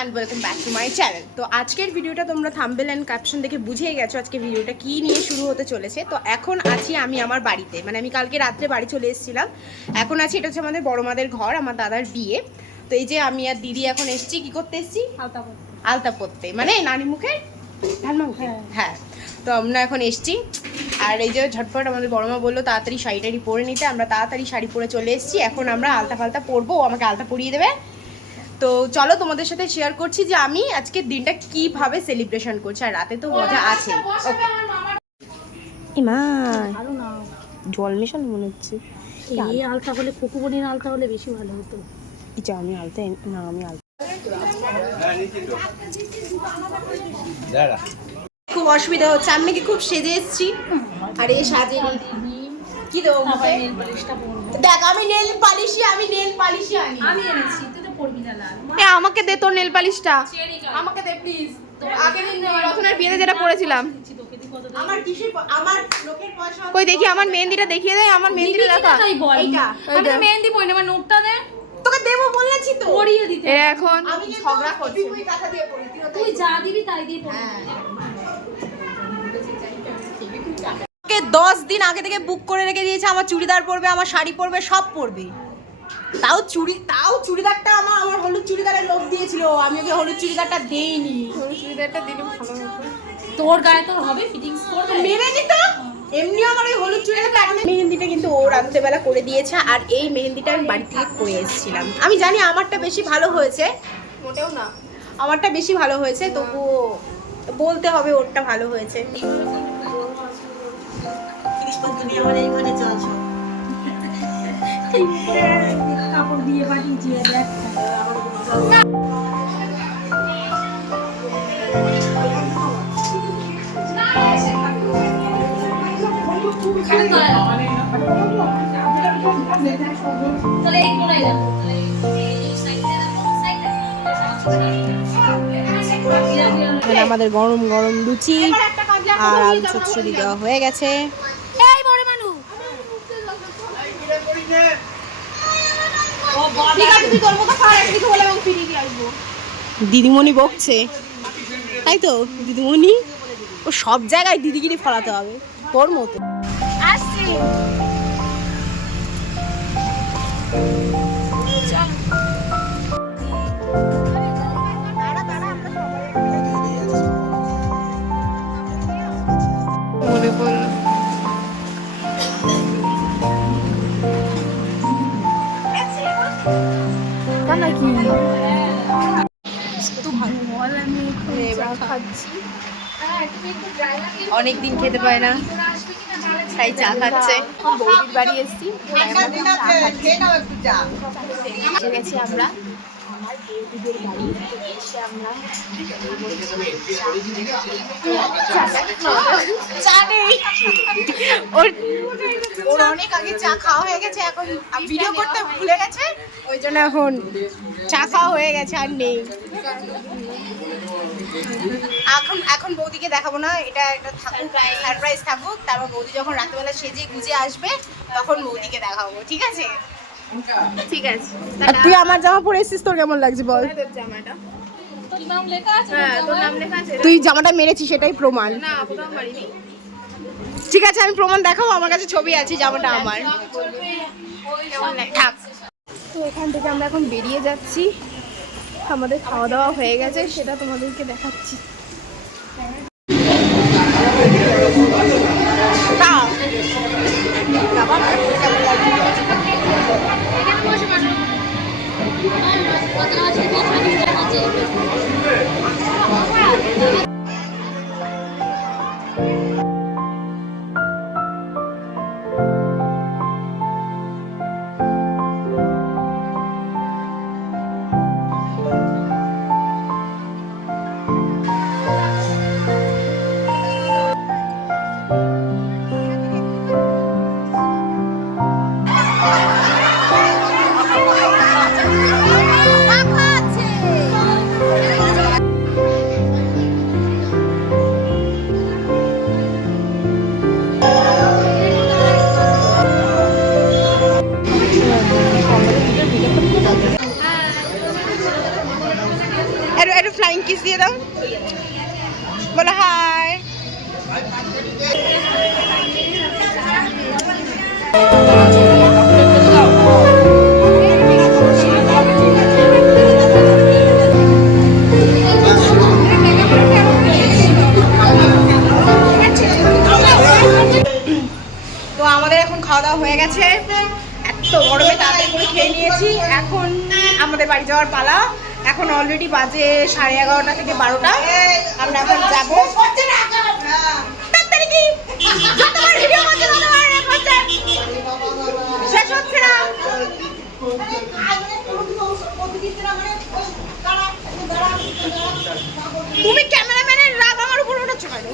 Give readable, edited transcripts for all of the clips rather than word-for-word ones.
And welcome back to my channel. তো আজকের ভিডিওটা তোমরা থাম্বনেল অ্যান্ড ক্যাপশন দেখে বুঝেই গেছো আজকে ভিডিওটা কী নিয়ে শুরু হতে চলেছে। তো এখন আছি আমি আমার বাড়িতে, মানে আমি কালকে রাত্রে বাড়ি চলে এসেছিলাম, এখন আছি, এটা হচ্ছে আমাদের বড় মাদের ঘর, আমার দাদার বিয়ে। তো এই যে আমি আর দিদি এখন এসেছি, কী করতে এসেছি? আলতা পরতে, মানে নানি মুখে হ্যাঁ। তো আমরা এখন এসছি, আর এই যে ঝটপট আমাদের বড়মা বললো তাড়াতাড়ি শাড়ি টাড়ি পরে নিতে, আমরা তাড়াতাড়ি শাড়ি পরে চলে এসেছি। এখন আমরা আলতা ফালতা পরবো, ও আমাকে আলতা পরিয়ে দেবে। তো চলো তোমাদের সাথে শেয়ার করছি যে আমি আজকের দিনটা কিভাবে সেলিব্রেশন করছি, আর রাতে তো মজা আছে। জল মেশানো মনে হচ্ছে, এই আলতা হলে কুকুবনির আলতা হলে বেশি ভালো হতো। আমি আলতা না, আমি আলতা খুব অসুবিধা হচ্ছে, আমি নাকি খুব সেজে এসেছি, আর এই সাজে কি দেবো? দেখ আমি নেল পালিশই আনি। আমি এনেছি, তুই তো পড়বি না লাল। আমাকে দে তোর নেল পালিশটা, আমাকে দে প্লিজ। আগে দিন রতনের বিয়েতে যেটা পড়েছিলাম, আমার কিসে আমার লোকের পয়সা কই দেখি, আমার মেহেন্দিটা দেখিয়ে দে, আমার মেহেন্দিটা দেখা। এইটা আমি মেহেন্দি পরি না, আমার নোটটা দে। তোকে দেবো বলেছি তো, পরিয়ে দিতে। এখন আমি ঝগড়া করছি, তুই কথা দিয়ে পড়ি, তুই যা দিবি তাই দিয়ে পড়ি। ওকে 10 দিন আগে থেকে বুক করে রেখে দিয়েছে, আমার চুড়িদার পরবে, আমার শাড়ি পরবে, সব পরবে। তাও চুড়িদারটা আমার হলুদ চুড়িদারের লোভ দিয়েছিল, আমি ওকে হলুদ চুড়িদারটা দেইনি। হলুদ চুড়িদারটা দিলে ভালো হতো। তোর গায়ে তোর হবে, ফিটিংস করবে, মেরে দিত। এমনি আমার ওই হলুদ চুড়িদারটা, মেহেন্দিটা কিন্তু ও রাত্রেবেলা করে দিয়েছে, আর এই মেহেন্দিটা আমি বাড়ি থেকে করে এসেছিলাম। আমি জানি আমারটা বেশি ভালো হয়েছে, মোটেও না, আমারটা বেশি ভালো হয়েছে, তবুও বলতে হবে ওরটা ভালো হয়েছে। কাপড় দিয়ে পাঠিয়েছি দেখ। আমাদের গরম গরম লুচি আর আলু চচ্চড়ি দেওয়া হয়ে গেছে। দিদিমণি বকছে, তাই তো? দিদিমণি, ও সব জায়গায় দিদিগিরি ফলাতে হবে তোর মতো। আসছি মনে পড়লো অনেকদিন খেতে পায় না, তাই চা খাচ্ছে। বৌদির বাড়ি এসেছি, গেছি আমরা আমার বৌদিদের বাড়ি। এসে আমরা চা নেই, ওর অনেক আগে চা খাওয়া হয়ে গেছে, এখন ভিডিও করতে ভুলে গেছে, ওই জন্য এখন চা খাওয়া হয়ে গেছে আর নেই। এখন বৌদিকে দেখাবো না, এটা একটা থাকুক, সারপ্রাইজ থাকুক। তারপর বৌদি যখন রাত্রেবেলা সেজে গুজে আসবে তখন বৌদিকে দেখাবো, ঠিক আছে? ঠিক আছে। তুই আমার জামা পরে এসেছিস, তোর কেমন লাগছে বল? জামাটা তোর নাম লেখা আছে, হ্যাঁ তোর নাম লেখা আছে। তুই জামাটা মেরেছিস সেটাই প্রমাণ। না কোথাও মারিনি। ঠিক আছে, আমি প্রমাণ দেখাবো, আমার কাছে ছবি আছে, জামাটা আমার। থাক। তো এখান থেকে আমরা এখন বেরিয়ে যাচ্ছি, আমাদের খাওয়া দাওয়া হয়ে গেছে, সেটা তোমাদেরকে দেখাচ্ছি। তো গরমে তাড়াতাড়ি করে খেয়ে নিয়েছি, এখন আমাদের বাড়ি যাওয়ার পালা। এখন অলরেডি বাজে 11:30 থেকে 12টা। আমরা এখন যাবো। তাড়াতাড়ি কি? যতবার ভিডিও করছে ততবার রেক হচ্ছে। শেষ হচ্ছে না। তুমি ক্যামেরাম্যানের রাগ আমার উপর উঠাচ্ছ কেন?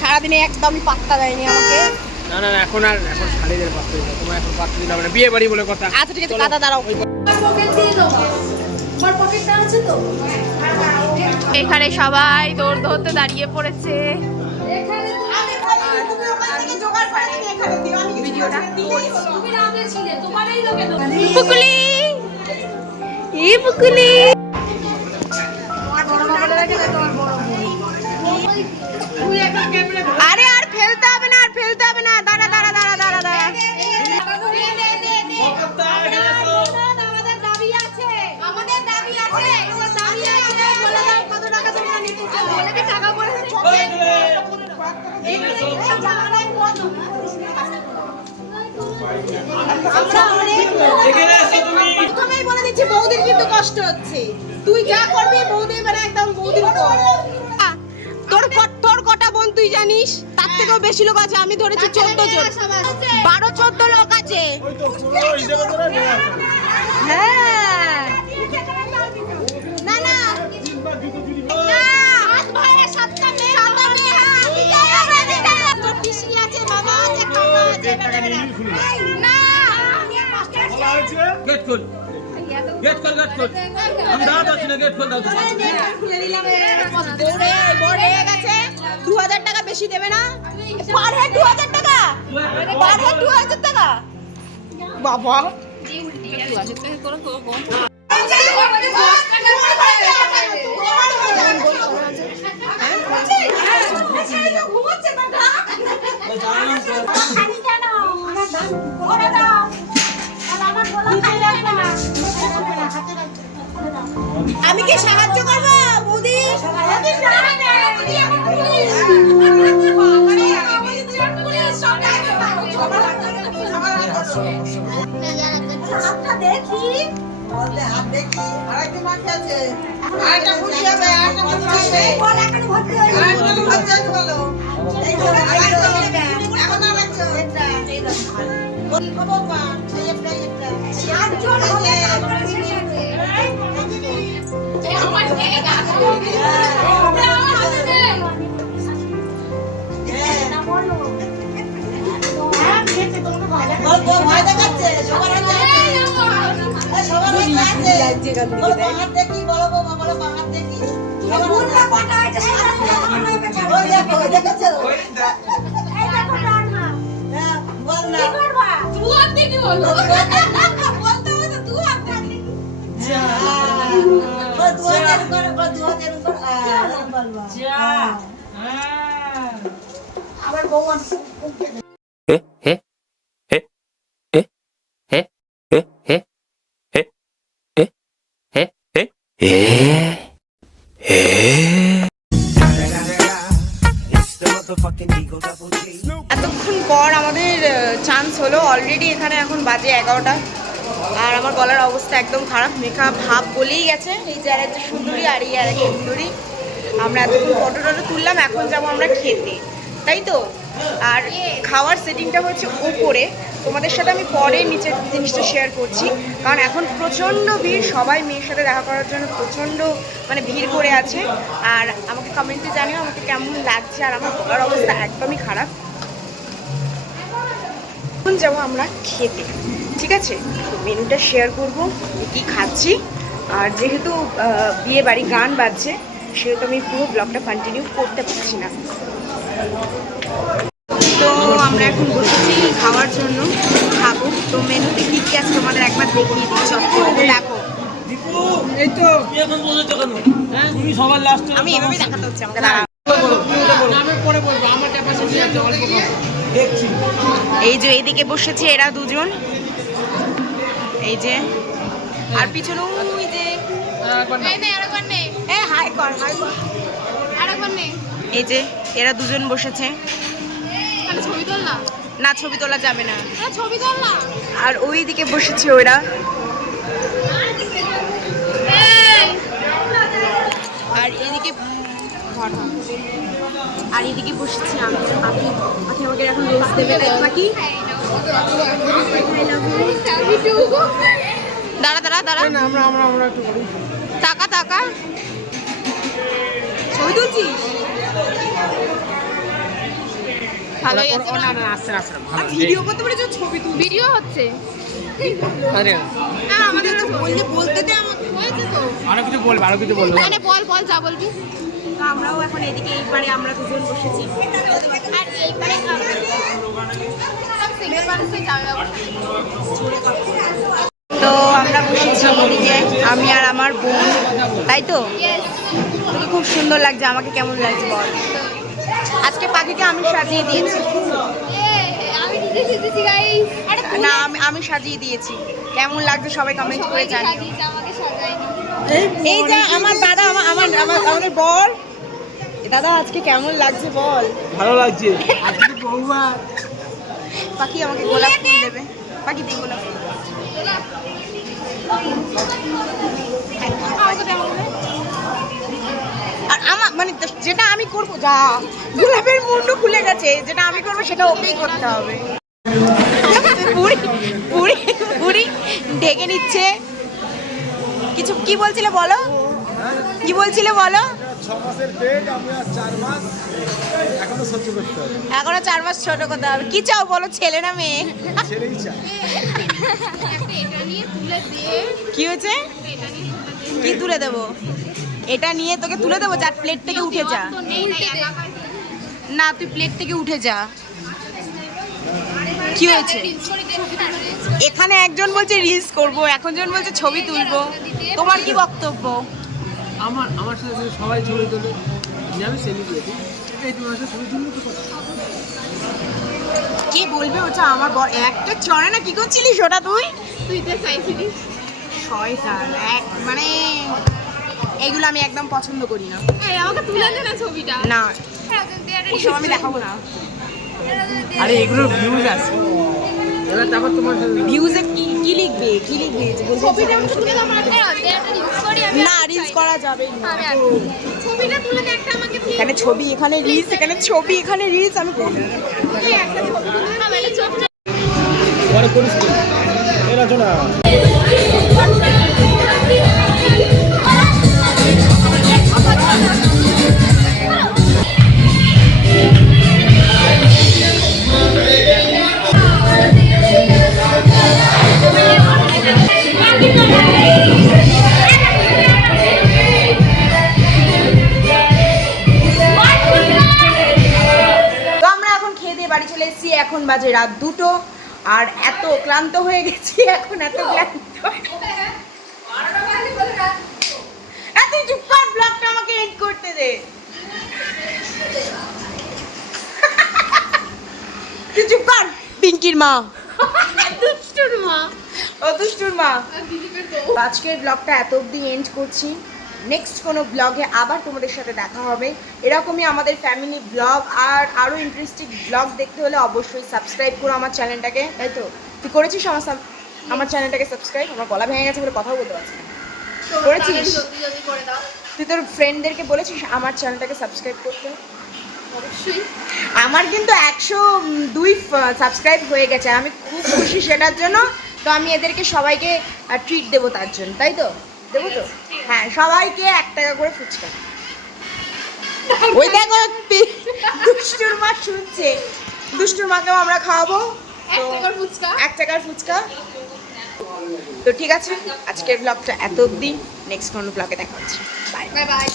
সারাদিনে একদমই পাত্তা দেয়নি আমাকে। না না এখন শাড়িদের পাত্তা দিতে তোমার এখন পাত্তা দিতে হবে না, বিয়ে বাড়ি বলে কথা। আচ্ছা ঠিক আছে, কাদা দাঁড়াও। এখানে সবাই দৌড় ধরতে দাঁড়িয়ে পড়েছে। পুকুলি ই পুকুলি আরে আর ফেলতে হবে না, আর ফেলতে হবে না। দাঁড়া দাঁড়া দাঁড়া দাঁড়া দাঁড়া। প্রথমেই বলে দিচ্ছি বৌদির কিন্তু কষ্ট হচ্ছে। তুই যা করবি বৌদি মানে একদম বৌদির উপর। তোর কটা বোন তুই জানিস? তার থেকেও বেশি লোক আছে। আমি ধরেছি 14 জন, 12-14 লোক আছে। হ্যাঁ না না দৌড়ে গেছে। 2000 টাকা বেশি দেবে না? পার হেড 2000 টাকা, পার হেড 2000 টাকা। বাবা আমি কি সাহায্য করবো বৌদি? এতক্ষণ পর আমাদের চান্স হলো। অলরেডি এখানে এখন বাজে 11টা, আর আমার গলার অবস্থা একদম খারাপ। মেকআপ ভাব বলেই গেছে। এই যে আর একটা সুন্দরী আর এই আর একটা সুন্দরী। আমরা এতক্ষণ ফটো টটো তুললাম, এখন যাবো আমরা খেতে, তাই তো। আর খাওয়ার সেটিংটা হচ্ছে ওপরে। তোমাদের সাথে আমি পরে নিচের জিনিসটা শেয়ার করছি, কারণ এখন প্রচণ্ড ভিড়। সবাই মেয়ের সাথে দেখা করার জন্য প্রচণ্ড মানে ভিড় করে আছে। আর আমাকে কমেন্টে জানিও আমাকে কেমন লাগছে। আর আমার গলার অবস্থা একদমই খারাপ। এখন যাবো আমরা খেতে, ঠিক আছে। মেনুটা শেয়ার করবো কি খাচ্ছি। আর যেহেতু বিয়ে বাড়ি গান বাজছে, সেহেতু আমি পুরো ব্লগটা কন্টিনিউ করতে পারছি না। তো আমরা এখন বসেছি খাওয়ার জন্য, খাবো। তো মেনুতে কি কি আছে তোমাদের একবার দেখিয়ে দিই। চট করে দেখো। এই তো এখন বলছো কেন? হ্যাঁ তুমি সবার লাস্টে আমি এভাবে দেখাতে হচ্ছে আমাকে। আমি পরে বলবো, আমার ক্যাপাসিটি আছে অল্প কম দেখছি। এই যে এদিকে বসেছে এরা দুজন, এই যে। আর পিছনে ওই যে এই যে এরা দুজন বসেছে। না ছবি তোলা যাবে না। ছবি তোল না। আর ওই দিকে বসেছে ওরা। আর এদিকে বসেছি আমি। পাখি আমাকে এখন রোজ দেবে, তাই পাখি। দাঁড়া না আমরা একটু বলি। টাকা ছবি তুলছিস? ভালোই আছে। না আসছে ভালো। ভিডিও করতে পেরেছো? ছবি তুল। ভিডিও হচ্ছে। আরে না আমাদের বলতে দে আমাকে। হয়েছে তো। আরো কিছু বলবো। মানে বল যা বলবি। তো আমরাও এখন এদিকে এইবারে আমরা দুজন বসেছি। আর এইবারে তো আমরা বসেছি এদিকে, আমি আর আমার বোন, তাই তো? তোকে খুব সুন্দর লাগছে, আমাকে কেমন লাগছে বল? আজকে পাখিকে আমি সাজিয়ে দিয়েছি। না আমি সাজিয়ে দিয়েছি। কেমন লাগছে সবাই কমেন্ট করে জানি। এই যে আমার দাদা, আমাদের বল। দাদা আজকে কেমন লাগছে বল? ভালো লাগছে। আজকে বউমা পাখি আমাকে গোলাপ ফুল দেবে। পাখি দিয়ে গোলাপ ফুল। আর আমার মানে যেটা আমি করবো, যা গোলাপের মুন্ডু খুলে গেছে, যেটা আমি করবো সেটা ওকেই করতে হবে। পুরি ঢেকে নিচ্ছে। কিছু কি বলছিলে বলো? কি বলছিলে বলো? 6 মাসের পেট, আমি আর 4 মাস এখনো সহ্য করতে হবে। এখনো 4 মাস ছোট করতে হবে। কি চাও বলো, ছেলে না মেয়ে? ছেলেই চাই। কি হয়েছে? কি তুলে দেবো? এটা নিয়ে তোকে তুলে দেবো, যার প্লেট থেকে উঠে যা। না তুই প্লেট থেকে উঠে যা। কি হয়েছে? এখানে একজন বলছে রিলস করব, একজন বলছে ছবি তুলবো। তোমার কি বক্তব্য? আমার সাথে সবাই ছবি তোলে। আমি সেলিব্রিটি। এই তোমার সাথে ছবি তুলবো তো কথা। কি বলবে ওটা? আমার বর একটা চড়ে না। কি করছিলিস ওটা তুই? তো চাইছিলিস শয়তান এক, মানে এগুলো আমি একদম পছন্দ করি না। আমাকে তুলে দে না ছবিটা। না ওসব আমি দেখাবো না। আরে এগুলোর ভিউজ আছে। এবার তারপর তোমার ভিউজে কি লিখবে? ছবিটা আমাকে তুলে দাও, আমরা একটা রিলস করি। না রিলস করা যাবে না। ছবিটা তুলে দে একটা আমাকে। এখানে ছবি, এখানে রিলস, এখানে ছবি, এখানে রিলস। আমি করব তুই একটা ছবি তুলে না, মানে ছবিটা পরে করিস তো। এরা শোনা। তো আমরা এখন খেয়ে দিয়ে বাড়ি চলে এসেছি। এখন বাজে রাত 2টো। আর এত ক্লান্ত হয়ে গেছি এখন, এত ক্লান্ত। তুই চুপ কর, ব্লগটা আমাকে এন্ড করতে দে। তুই চুপ কর। পিঙ্কির মা, দুষ্টুর মা। ও দুষ্টুর মা। আজকের ব্লগটা এত অবধি এন্ড করছি। নেক্সট কোনো ব্লগে আবার তোমাদের সাথে দেখা হবে। এরকমই আমাদের ফ্যামিলি ব্লগ আর আরও ইন্টারেস্টিং ব্লগ দেখতে হলে অবশ্যই সাবস্ক্রাইব করো আমার চ্যানেলটাকে। তাই তো? তুই করেছিস আমার চ্যানেলটাকে সাবস্ক্রাইব? আমার গলা ভেঙে গেছে বলে কথাও বলতে পারছি না। করেছিস? জলদি করে দাও। তুই তোর ফ্রেন্ডদেরকে বলেছিস আমার চ্যানেলটাকে সাবস্ক্রাইব করতে? অবশ্যই। আমার কিন্তু 102 সাবস্ক্রাইব হয়ে গেছে। আমি খুব খুশি সেটার জন্য। তো আমি এদেরকে সবাইকে ট্রিট দেবো তার জন্য, তাই তো? দেবো তো? হ্যাঁ, সবাইকে 1 টাকা করে ফুচকা। ওই দেখো দুষ্টুর মা শুনছে। দুষ্টুর মাকেও আমরা খাওয়াবো। 1 টাকার ফুচকা। 1 টাকার ফুচকা। তো ঠিক আছে, আজকের ব্লগটা এত অবধি। নেক্সট কোনো ব্লগে দেখা হচ্ছে। Bye bye bye.